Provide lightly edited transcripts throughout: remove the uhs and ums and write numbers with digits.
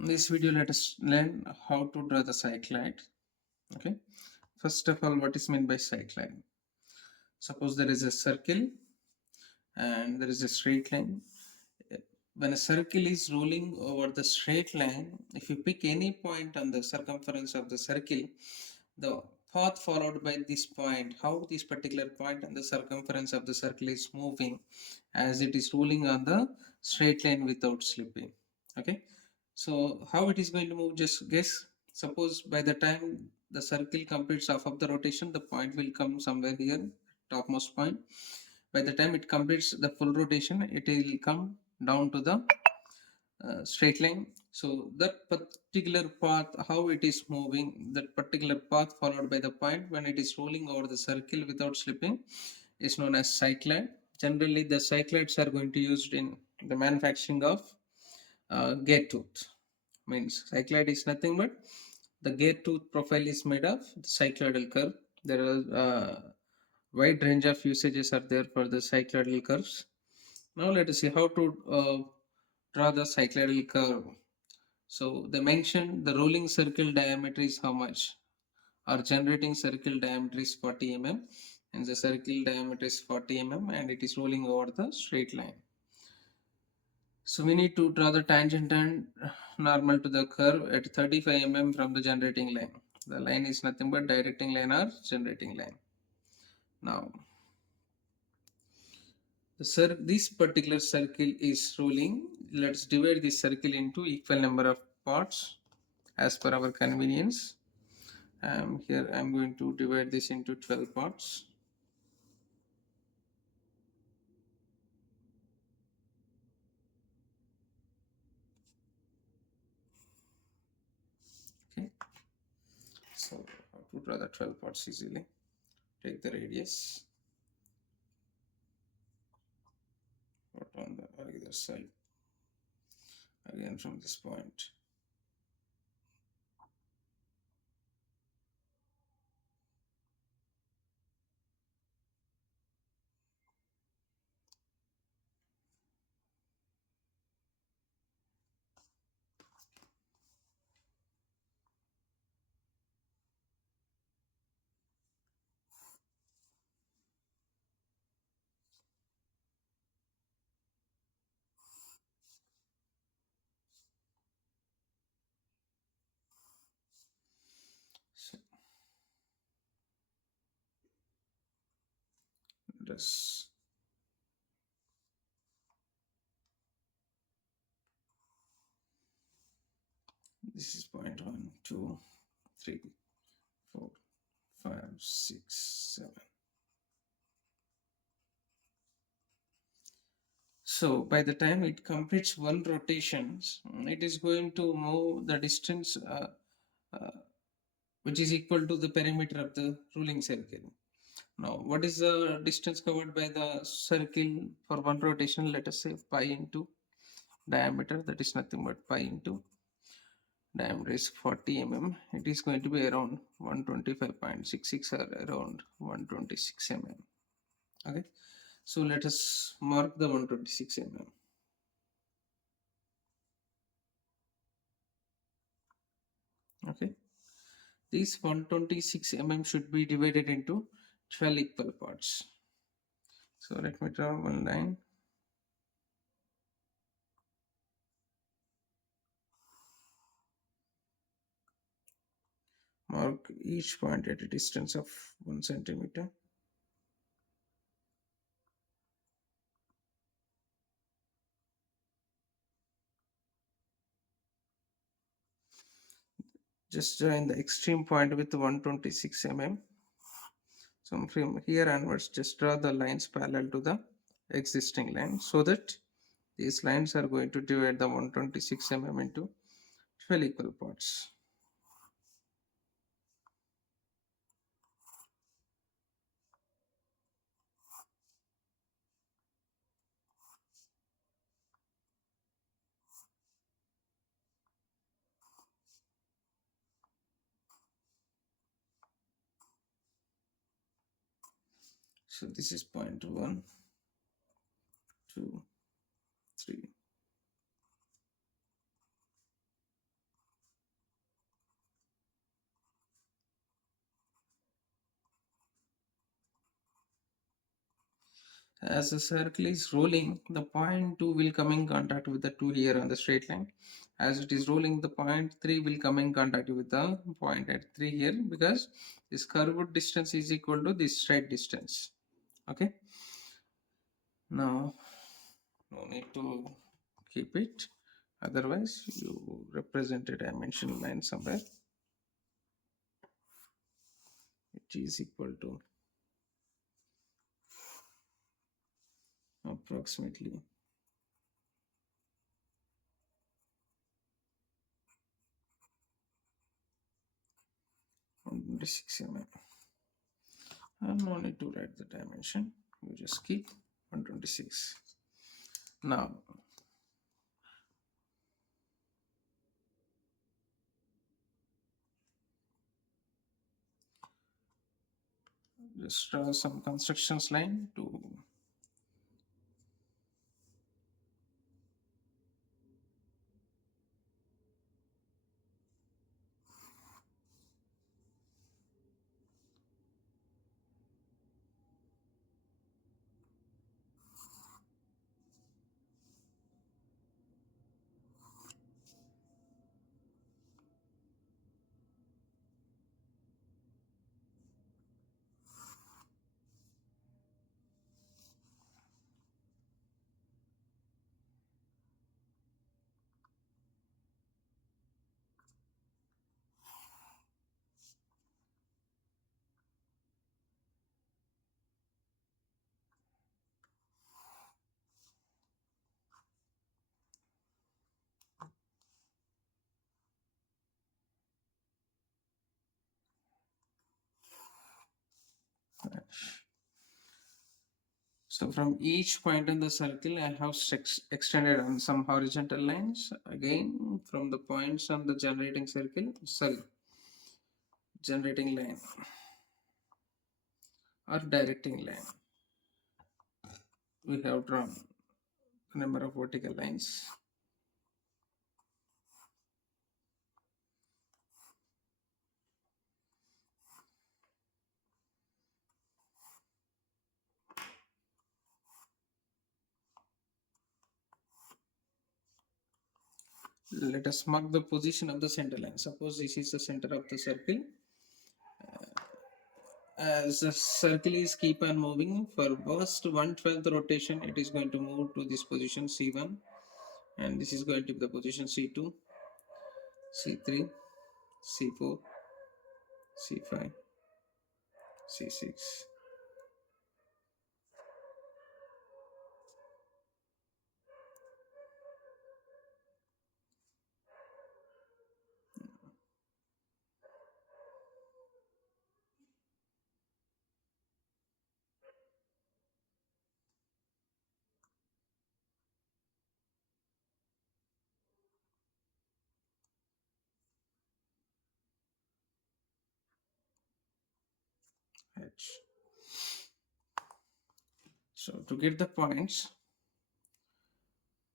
In this video, let us learn how to draw the cycloid. Okay. First of all, what is meant by cycloid? Suppose there is a circle and there is a straight line. When a circle is rolling over the straight line, if you pick any point on the circumference of the circle, the path followed by this point, how this particular point on the circumference of the circle is moving as it is rolling on the straight line without slipping. Okay. So how it is going to move, just guess. Suppose by the time the circle completes half of the rotation, the point will come somewhere here, topmost point. By the time it completes the full rotation, it will come down to the straight line. So that particular path, how it is moving, that particular path followed by the point when it is rolling over the circle without slipping is known as cycloid. Generally, the cycloids are going to used in the manufacturing of gate tooth. Means cycloid is nothing but the gate tooth profile is made of the cycloidal curve. There are wide range of usages are there for the cycloidal curves. Now let us see how to draw the cycloidal curve. So they mentioned the rolling circle diameter is how much? Our generating circle diameter is 40 mm and the circle diameter is 40 mm and it is rolling over the straight line. So we need to draw the tangent and normal to the curve at 35 mm from the generating line. The line is nothing but directing line or generating line. Now, this particular circle is rolling. Let's divide this circle into equal number of parts as per our convenience. Here I'm going to divide this into 12 parts. Okay. So how to draw the 12 parts easily? Take the radius, put on the either side. Again from this point. So this this is point 1, 2, 3, 4, 5, 6, 7. So by the time it completes one rotation, it is going to move the distance uh, which is equal to the perimeter of the ruling circle. Now, what is the distance covered by the circle for one rotation? Let us say pi into diameter, that is nothing but pi into diameter is 40 mm. It is going to be around 125.66 or around 126 mm. Okay, so let us mark the 126 mm. Okay, these 126 mm should be divided into 12 equal parts. So let me draw one line. Mark each point at a distance of 1 centimeter. Just join the extreme point with 126 mm. So from here onwards, just draw the lines parallel to the existing line so that these lines are going to divide the 126 mm into 12 equal parts. So this is point 1, 2, 3, As the circle is rolling, the point 2 will come in contact with the 2 here on the straight line. As it is rolling, the point 3 will come in contact with the point at 3 here, because this curved distance is equal to this straight distance. Okay. Now, no need to keep it. Otherwise, you represent a dimensional line somewhere. It is equal to approximately 126 mm. No need to write the dimension. You just keep 126. Now, just draw some constructions line to so from each point in the circle, I have extended on some horizontal lines. Again, from the points on the generating circle, sorry, generating line or directing line, we have drawn a number of vertical lines. Let us mark the position of the center line. Suppose this is the center of the circle. As the circle is keep on moving, for first 1/12 rotation, it is going to move to this position C1, and this is going to be the position C2, C3, C4, C5, C6. H. So to get the points,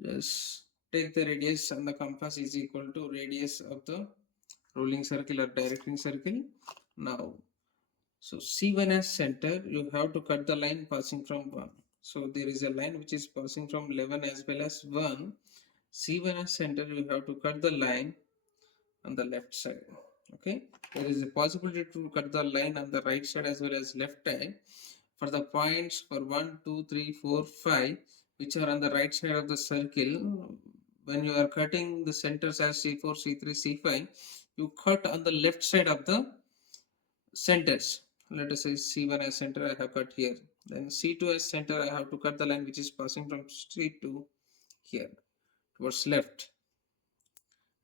just take the radius, and the compass is equal to radius of the rolling circle or directing circle. Now, so C1 as center, you have to cut the line passing from 1. So there is a line which is passing from 11 as well as 1. C1 as center, you have to cut the line on the left side. Okay, there is a possibility to cut the line on the right side as well as left side for the points for 1, 2, 3, 4, 5, which are on the right side of the circle. When you are cutting the centers as C4, C3, C5, you cut on the left side of the centers. Let us say C1 as center, I have cut here. Then C2 as center, I have to cut the line which is passing from C2 here towards left.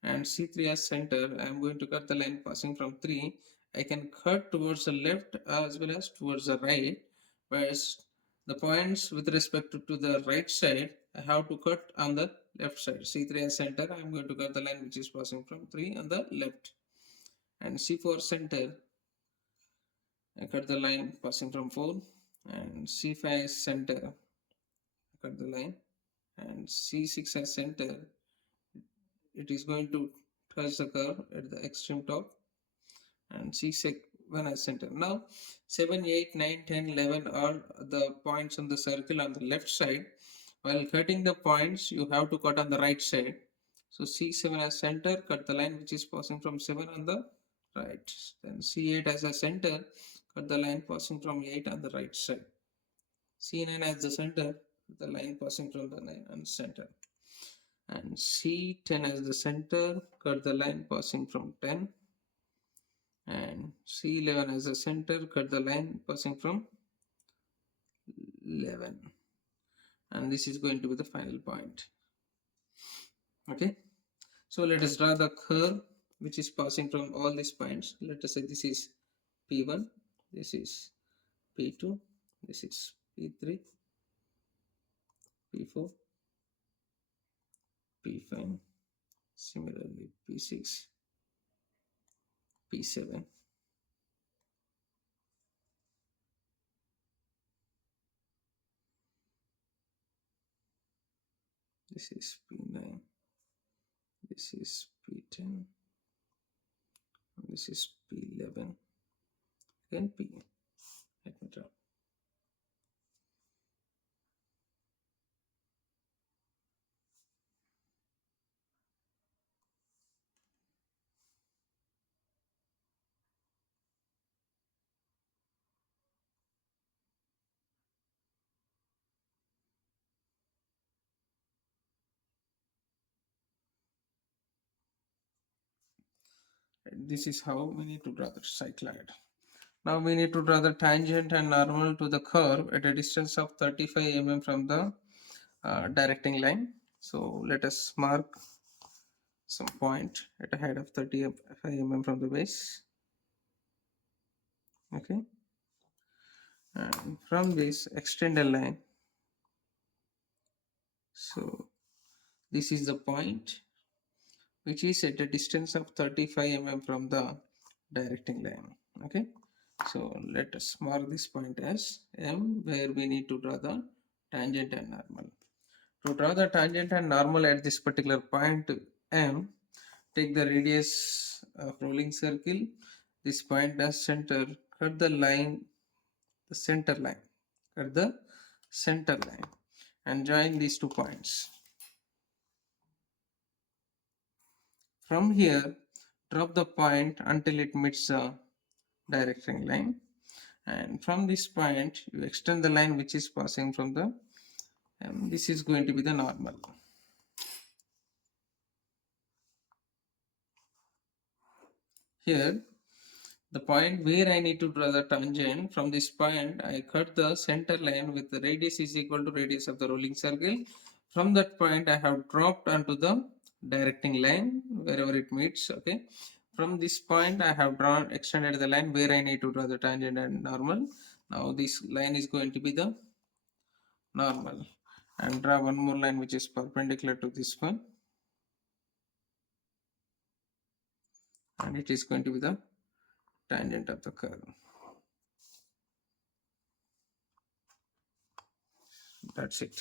And C3 as center, I am going to cut the line passing from 3. I can cut towards the left as well as towards the right, whereas the points with respect to the right side, I have to cut on the left side. C3 as center, I am going to cut the line which is passing from 3 on the left. And C4 center, I cut the line passing from 4, and C5 as center, I cut the line, and C6 as center, it is going to touch the curve at the extreme top, and C6 1 as center. Now 7, 8, 9, 10, 11 are the points on the circle on the left side. While cutting the points, you have to cut on the right side. So C7 as center, cut the line which is passing from 7 on the right. Then C8 as a center, cut the line passing from 8 on the right side. C9 as the center, the line passing from the 9 on center. And C10 as the center, cut the line passing from 10. And C11 as the center, cut the line passing from 11. And this is going to be the final point. Okay. So let us draw the curve which is passing from all these points. Let us say this is P1, this is P2, this is P3, P4, P5, similarly P6, P7, this is P9, this is P10, this is P11, then P. Let me draw. This is how we need to draw the cycloid. Now we need to draw the tangent and normal to the curve at a distance of 35 mm from the directing line. So let us mark some point at a height of 35 mm from the base. Okay, and from this extend a line. So this is the point which is at a distance of 35 mm from the directing line. Okay, so let us mark this point as M, where we need to draw the tangent and normal. To draw the tangent and normal at this particular point M, take the radius of rolling circle, this point as center, cut the line, the center line, cut the center line and join these 2 points. From here, drop the point until it meets the directing line, and from this point you extend the line which is passing from the this is going to be the normal. Here the point where I need to draw the tangent, from this point I cut the center line with the radius is equal to radius of the rolling circle. From that point I have dropped onto the directing line wherever it meets. Okay, from this point I have drawn extended the line where I need to draw the tangent and normal. Now this line is going to be the normal, and draw one more line which is perpendicular to this one, and it is going to be the tangent of the curve. That's it.